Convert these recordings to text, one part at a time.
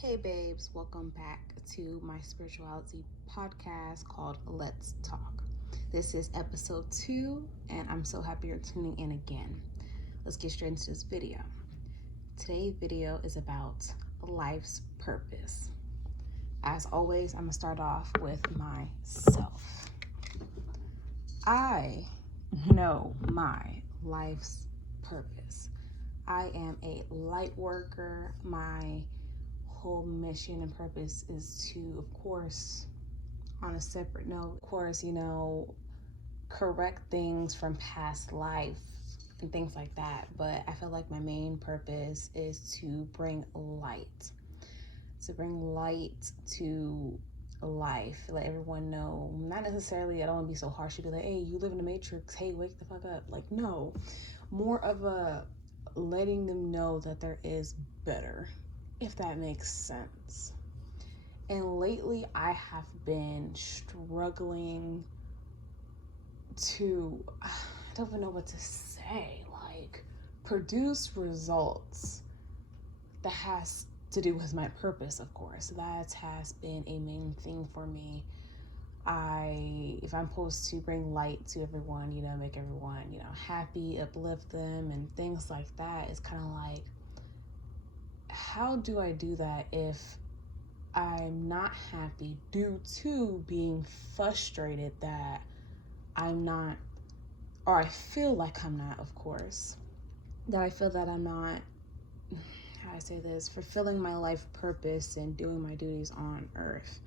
Hey babes, welcome back to my spirituality podcast called Let's Talk. This is episode 2, and I'm so happy you're tuning in again. Let's get straight into this video. Today's video is about life's purpose. As always, I'm gonna start off with myself. I know my life's purpose. I am a light worker. My whole mission and purpose is to, of course, on a separate note, correct things from past life and things like that. But I feel like my main purpose is to bring light to life, let everyone know. Not necessarily, I don't want to be so harsh to be like, hey, you live in the matrix, hey, wake the fuck up. Like, no, more of a letting them know that there is better, if that makes sense. And lately I have been struggling to, I don't even know what to say, like produce results that has to do with my purpose, of course. That has been a main thing for me. If I'm supposed to bring light to everyone, make everyone, happy, uplift them and things like that, it's kind of like, how do I do that if I'm not happy due to being frustrated that I'm not, or I feel like I'm not, of course, that I feel that I'm not, how do I say this, fulfilling my life purpose and doing my duties on earth.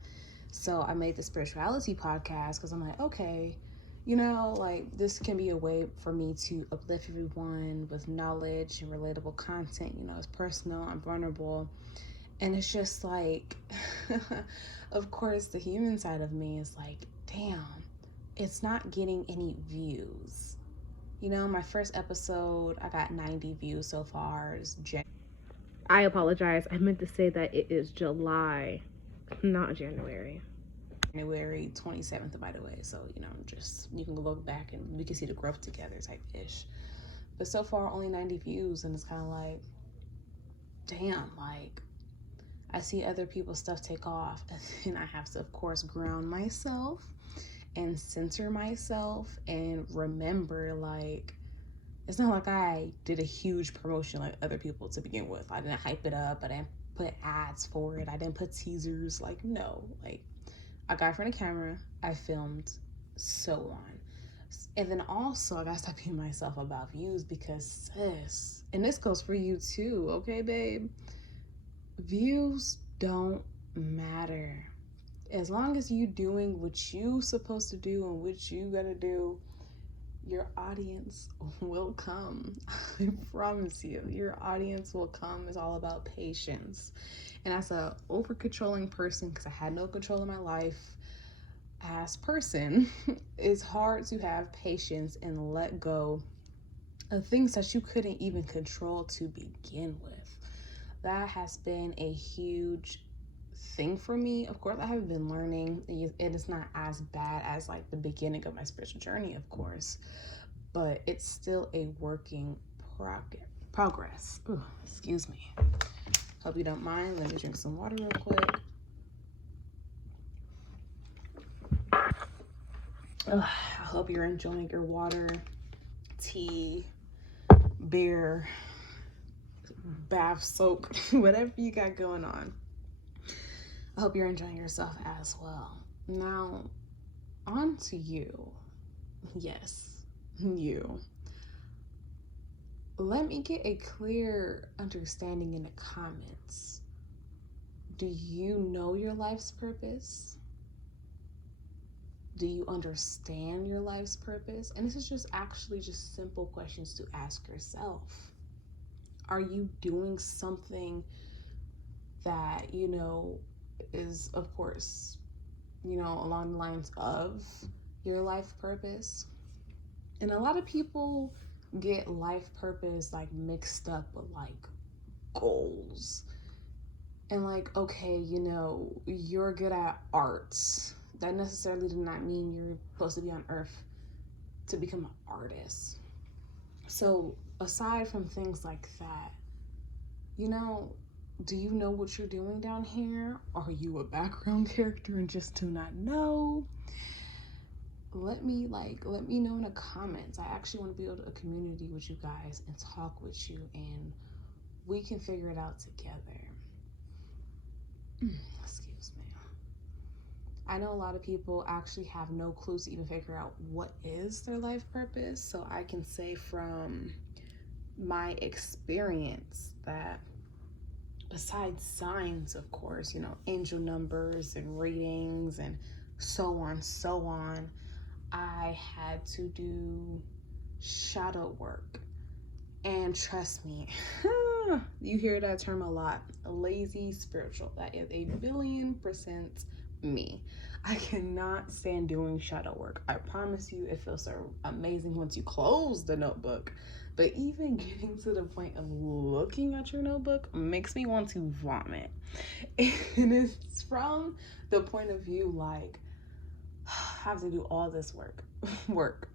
So I made the spirituality podcast because I'm like, okay, this can be a way for me to uplift everyone with knowledge and relatable content. It's personal, I'm vulnerable. And it's just like, of course, the human side of me is like, damn, it's not getting any views. My first episode, I got 90 views so far. I apologize. I meant to say that it is July, not January. January 27th, by the way. So, you can look back and we can see the growth together type ish. But so far, only 90 views. And it's kind of like, damn, like, I see other people's stuff take off, and then I have to, of course, ground myself and center myself and remember, like, it's not like I did a huge promotion like other people to begin with. I didn't hype it up. I didn't put ads for it. I didn't put teasers. Like, no. Like, I got in front of camera. I filmed, so on. And then also, I gotta stop beating myself about views because, sis, and this goes for you too, okay, babe? Views don't matter. As long as you doing what you supposed to do and what you gotta do, your audience will come. I promise you, your audience will come. It's all about patience. And as a over controlling person, because I had no control in my life as person, it's hard to have patience and let go of things that you couldn't even control to begin with. That has been a huge thing for me. Of course, I have been learning. It is not as bad as like the beginning of my spiritual journey, of course, but it's still a working progress. Ooh, excuse me. Hope you don't mind. Let me drink some water real quick. I hope you're enjoying your water, tea, beer, bath soak, whatever you got going on. I hope you're enjoying yourself as well. Now, on to you. Yes, you. Let me get a clear understanding in the comments. Do you know your life's purpose? Do you understand your life's purpose? And this is just simple questions to ask yourself. Are you doing something that, is, of course, along the lines of your life purpose? And a lot of people get life purpose like mixed up with like goals. And like, okay, you're good at arts. That necessarily does not mean you're supposed to be on earth to become an artist. So aside from things like that, Do you know what you're doing down here? Are you a background character and just do not know? Let me know in the comments. I actually want to build a community with you guys and talk with you, and we can figure it out together. Excuse me. I know a lot of people actually have no clue to even figure out what is their life purpose. So I can say from my experience that besides signs, of course, angel numbers and readings and so on, I had to do shadow work. And trust me, you hear that term a lot, lazy spiritual. That is 1,000,000,000% me. I cannot stand doing shadow work. I promise you, it feels so amazing once you close the notebook. But even getting to the point of looking at your notebook makes me want to vomit. And it's from the point of view like, I have to do all this work. work.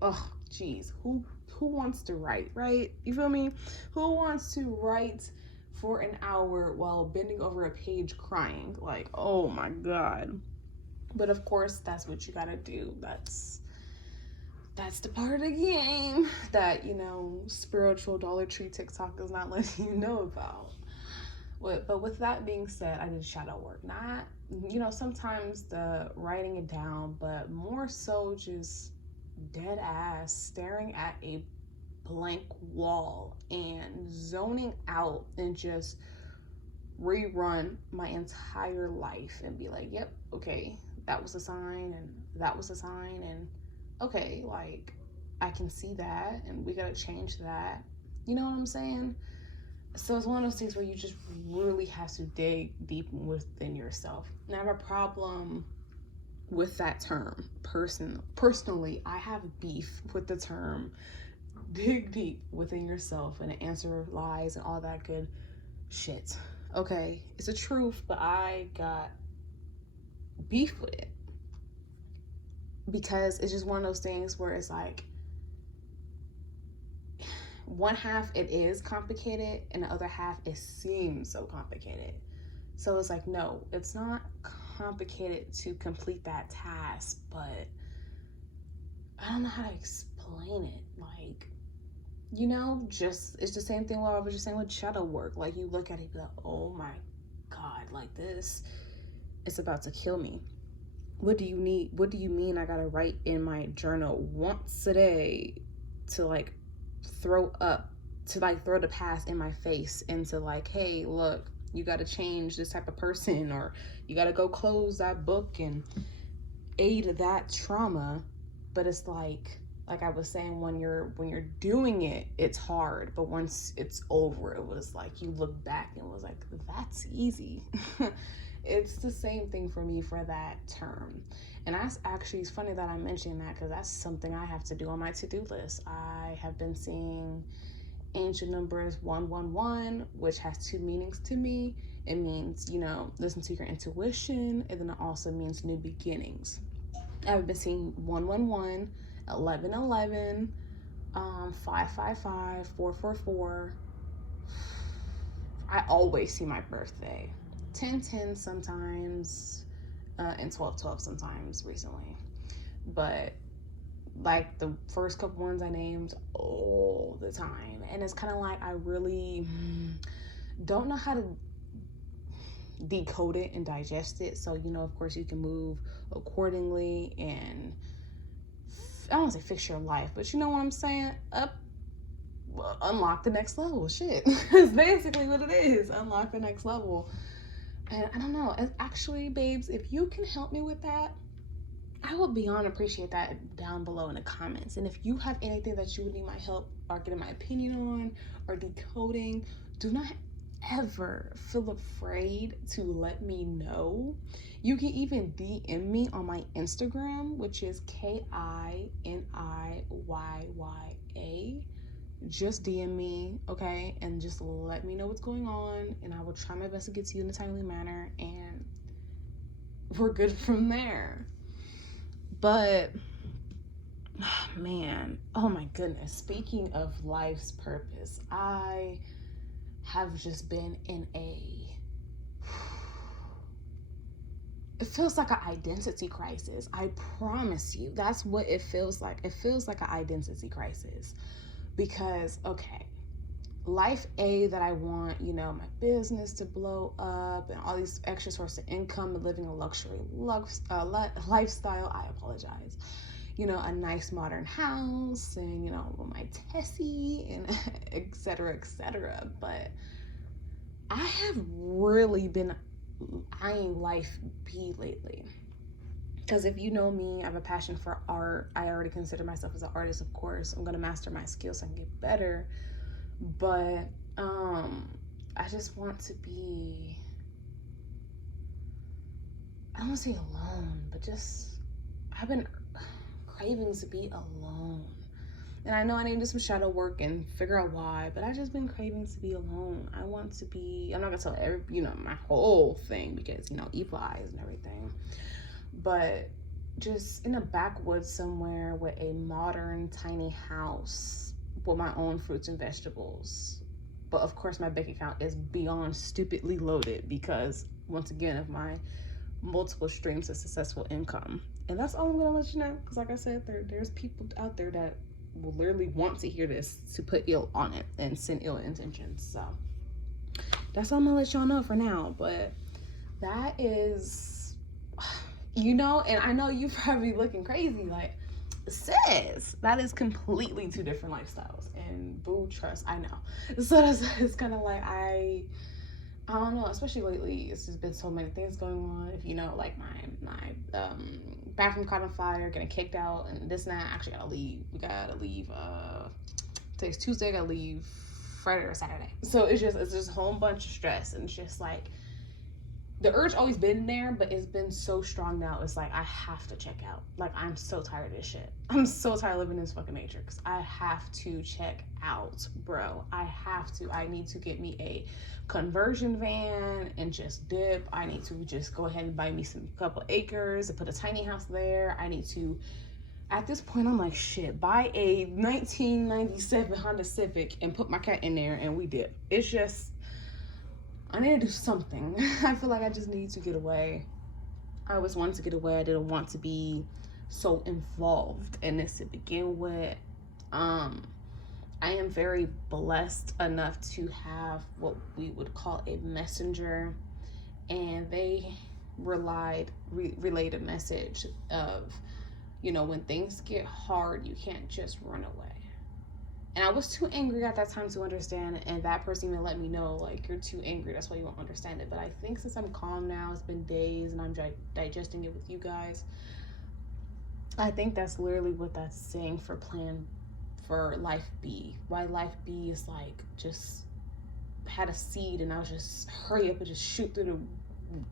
Oh, geez. Who wants to write, right? You feel me? Who wants to write for an hour while bending over a page crying? Like, oh my God. But of course, that's what you gotta do. That's the part of the game that, spiritual Dollar Tree TikTok is not letting you know about. But with that being said, I did shadow work. Not, sometimes the writing it down, but more so just dead ass staring at a blank wall and zoning out and just rerun my entire life and be like, yep, okay, that was a sign and that was a sign, and okay, like I can see that and we gotta change that. You know what I'm saying? So it's one of those things where you just really have to dig deep within yourself. And I have a problem with that term. Personally, I have beef with the term dig deep within yourself and answer lies and all that good shit. Okay, it's a truth, but I got beef with it because it's just one of those things where it's like one half it is complicated and the other half it seems so complicated. So it's like, no, it's not complicated to complete that task, but I don't know how to explain it. Like, just it's the same thing what I was just saying with shadow work. Like, you look at it and be like, oh my God, like this, it's about to kill me. What do you need? What do you mean I gotta write in my journal once a day to like throw the past in my face and to like, hey, look, you gotta change this type of person, or you gotta go close that book and aid that trauma. But it's like I was saying, when you're doing it, it's hard, but once it's over, it was like you look back and it was like, that's easy. It's the same thing for me for that term. And that's actually, it's funny that I mentioned that because that's something I have to do on my to-do list. I have been seeing ancient numbers 111, which has two meanings to me. It means, listen to your intuition, and then it also means new beginnings. I've been seeing 111, 1111, 555, 444. I always see my birthday. 1010 sometimes, and 1212 sometimes recently. But like the first couple ones I named all the time. And it's kind of like I really don't know how to decode it and digest it. So, of course you can move accordingly and I don't want to say fix your life, but you know what I'm saying? Unlock the next level. Shit. It's basically what it is. Unlock the next level. And I don't know. Actually, babes, if you can help me with that, I would beyond appreciate that down below in the comments. And if you have anything that you would need my help or getting my opinion on or decoding, do not ever feel afraid to let me know. You can even DM me on my Instagram, which is KINIYYA. Just DM me, okay? And just let me know what's going on, and I will try my best to get to you in a timely manner, and we're good from there. But man, oh my goodness, speaking of life's purpose, I have just been in it feels like an identity crisis. I promise you, that's what it feels like. It feels like an identity crisis because, okay, life A that I want, my business to blow up and all these extra sources of income and living a luxury lifestyle. I apologize. A nice modern house and, my Tessie and et cetera, but I have really been eyeing life B lately. Because if you know me, I have a passion for art. I already consider myself as an artist, of course. I'm going to master my skills and get better. But I just want to be, I don't want to say alone, but just, I've been craving to be alone. And I know I need to do some shadow work and figure out why, but I've just been craving to be alone. I want to be, I'm not gonna tell my whole thing because, evil eyes and everything. But just in a backwoods somewhere with a modern tiny house with my own fruits and vegetables. But of course my bank account is beyond stupidly loaded because, once again, of my multiple streams of successful income. And that's all I'm gonna let you know, because like I said, there's people out there that will literally want to hear this to put ill on it and send ill intentions. So that's all I'm gonna let y'all know for now. But that is, and I know you probably looking crazy like, sis, that is completely two different lifestyles. And boo, trust, I know. So it's kind of like, I don't know, especially lately, it's just been so many things going on. If like my bathroom caught on fire, getting kicked out, and this and that. I actually gotta leave. We gotta leave. Today's Tuesday. I gotta leave Friday or Saturday. So it's just a whole bunch of stress, and it's just like the urge always been there, but it's been so strong now. It's like I have to check out. Like, I'm so tired of this shit. I'm so tired of living in this fucking matrix. I have to check out, bro. I have to. I need to get me a conversion van and just dip. I need to just go ahead and buy me some couple acres and put a tiny house there. I need to, at this point, I'm like, shit, buy a 1997 Honda Civic and put my cat in there and we dip. It's just, I need to do something. I feel like I just need to get away. I always wanted to get away. I didn't want to be so involved in this to begin with. I am very blessed enough to have what we would call a messenger, and they relayed a message of, when things get hard, you can't just run away. And I was too angry at that time to understand, and that person even let me know, like, you're too angry, that's why you won't understand it. But I think since I'm calm now, it's been days, and I'm digesting it with you guys, I think that's literally what that's saying for life B. Why life B is like, just had a seed, and I was just hurry up and just shoot through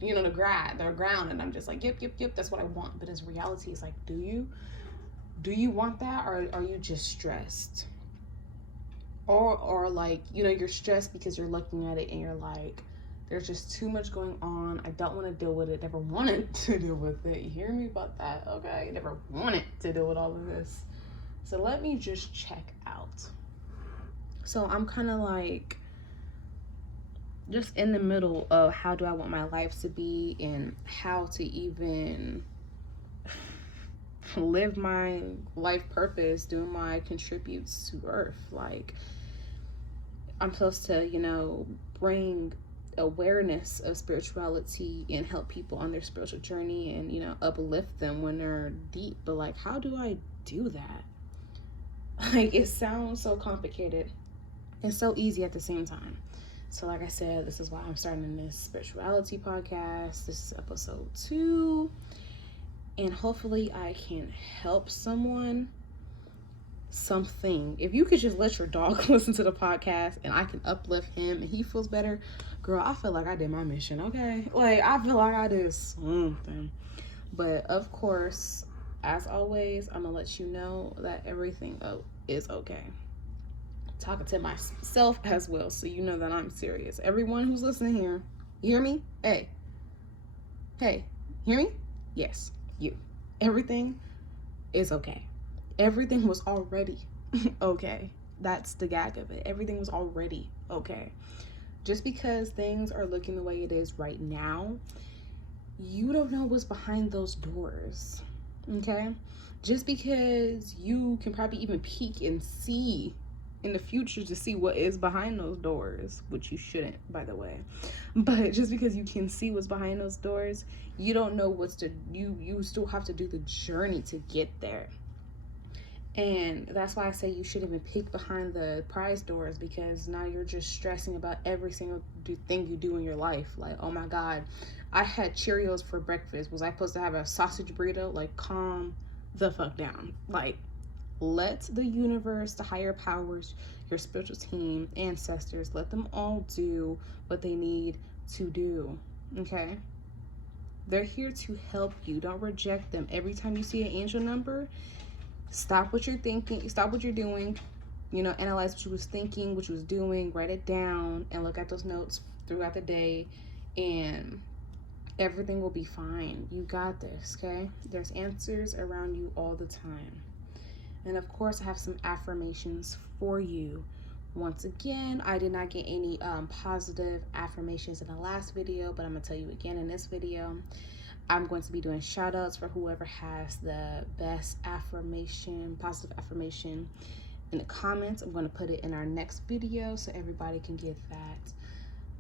the ground, and I'm just like, yep, that's what I want. But as reality, it's like, do you want that, or are you just stressed? Or like, you're stressed because you're looking at it and you're like, there's just too much going on. I don't want to deal with it. Never wanted to deal with it. You hear me about that? Okay. Never wanted to deal with all of this. So let me just check out. So I'm kind of like just in the middle of how do I want my life to be and how to even live my life purpose, do my contributes to earth. Like, I'm supposed to, bring awareness of spirituality and help people on their spiritual journey and, uplift them when they're deep. But like, how do I do that? Like, it sounds so complicated and so easy at the same time. So like I said, this is why I'm starting this spirituality podcast. This is episode 2. And hopefully I can help someone, something. If you could just let your dog listen to the podcast and I can uplift him and he feels better, girl, I feel like I did my mission, okay? Like, I feel like I did something. But of course, as always, I'm gonna let you know that everything is okay. Talking to myself as well, so you know that I'm serious. Everyone who's listening here, you hear me? Hey, hear me? Yes. You. Everything is okay. Everything was already okay. That's the gag of it. Everything was already okay. Just because things are looking the way it is right now, you don't know what's behind those doors. Okay? Just because you can probably even peek and see in the future to see what is behind those doors, which you shouldn't, by the way. But just because you can see what's behind those doors, you don't know you still have to do the journey to get there. And that's why I say you shouldn't even peek behind the prize doors, because now you're just stressing about every single thing you do in your life. Like, oh my God, I had Cheerios for breakfast. Was I supposed to have a sausage burrito? Like, calm the fuck down. Like, let the universe, the higher powers, your spiritual team, ancestors, let them all do what they need to do. Okay? They're here to help you. Don't reject them. Every time you see an angel number, stop what you're thinking, stop what you're doing, analyze what you was thinking, what you was doing, write it down, and look at those notes throughout the day, and everything will be fine. You got this, okay? There's answers around you all the time. And of course, I have some affirmations for you. Once again, I did not get any positive affirmations in the last video, but I'm gonna tell you again in this video. I'm going to be doing shout outs for whoever has the best affirmation, positive affirmation in the comments. I'm going to put it in our next video so everybody can get that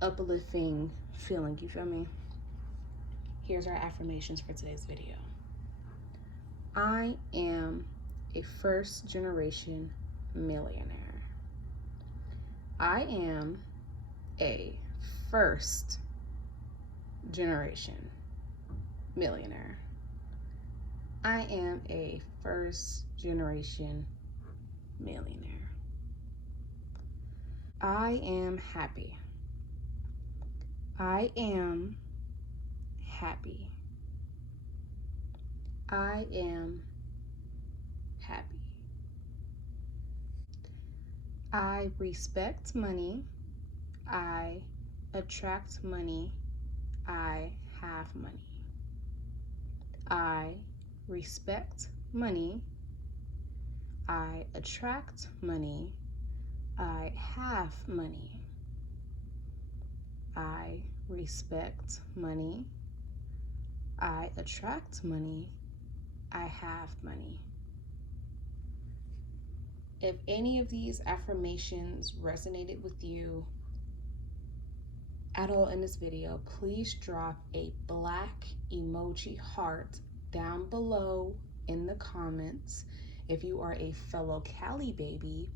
uplifting feeling. You feel me? Here's our affirmations for today's video. I am a first generation millionaire. I am a first generation millionaire. I am a first generation millionaire. I am happy. I am happy. I am happy. I respect money. I attract money. I have money. I respect money. I attract money. I have money. I respect money. I attract money. I have money. If any of these affirmations resonated with you at all in this video, please drop a black emoji heart down below in the comments. If you are a fellow Cali baby,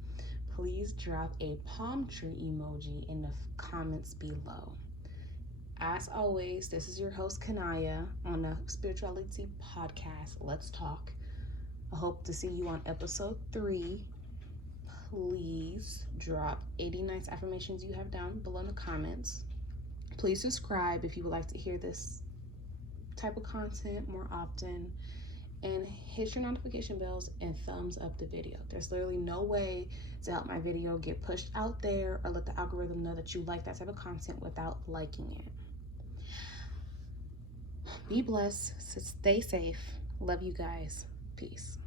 please drop a palm tree emoji in the comments below. As always, this is your host Kiniya on the Spirituality Podcast. Let's talk. I hope to see you on episode 3. Please drop 80 nice affirmations you have down below in the comments. Please subscribe if you would like to hear this type of content more often, and hit your notification bells and thumbs up the video. There's literally no way to help my video get pushed out there or let the algorithm know that you like that type of content without liking it. Be blessed, stay safe. Love you guys. Peace.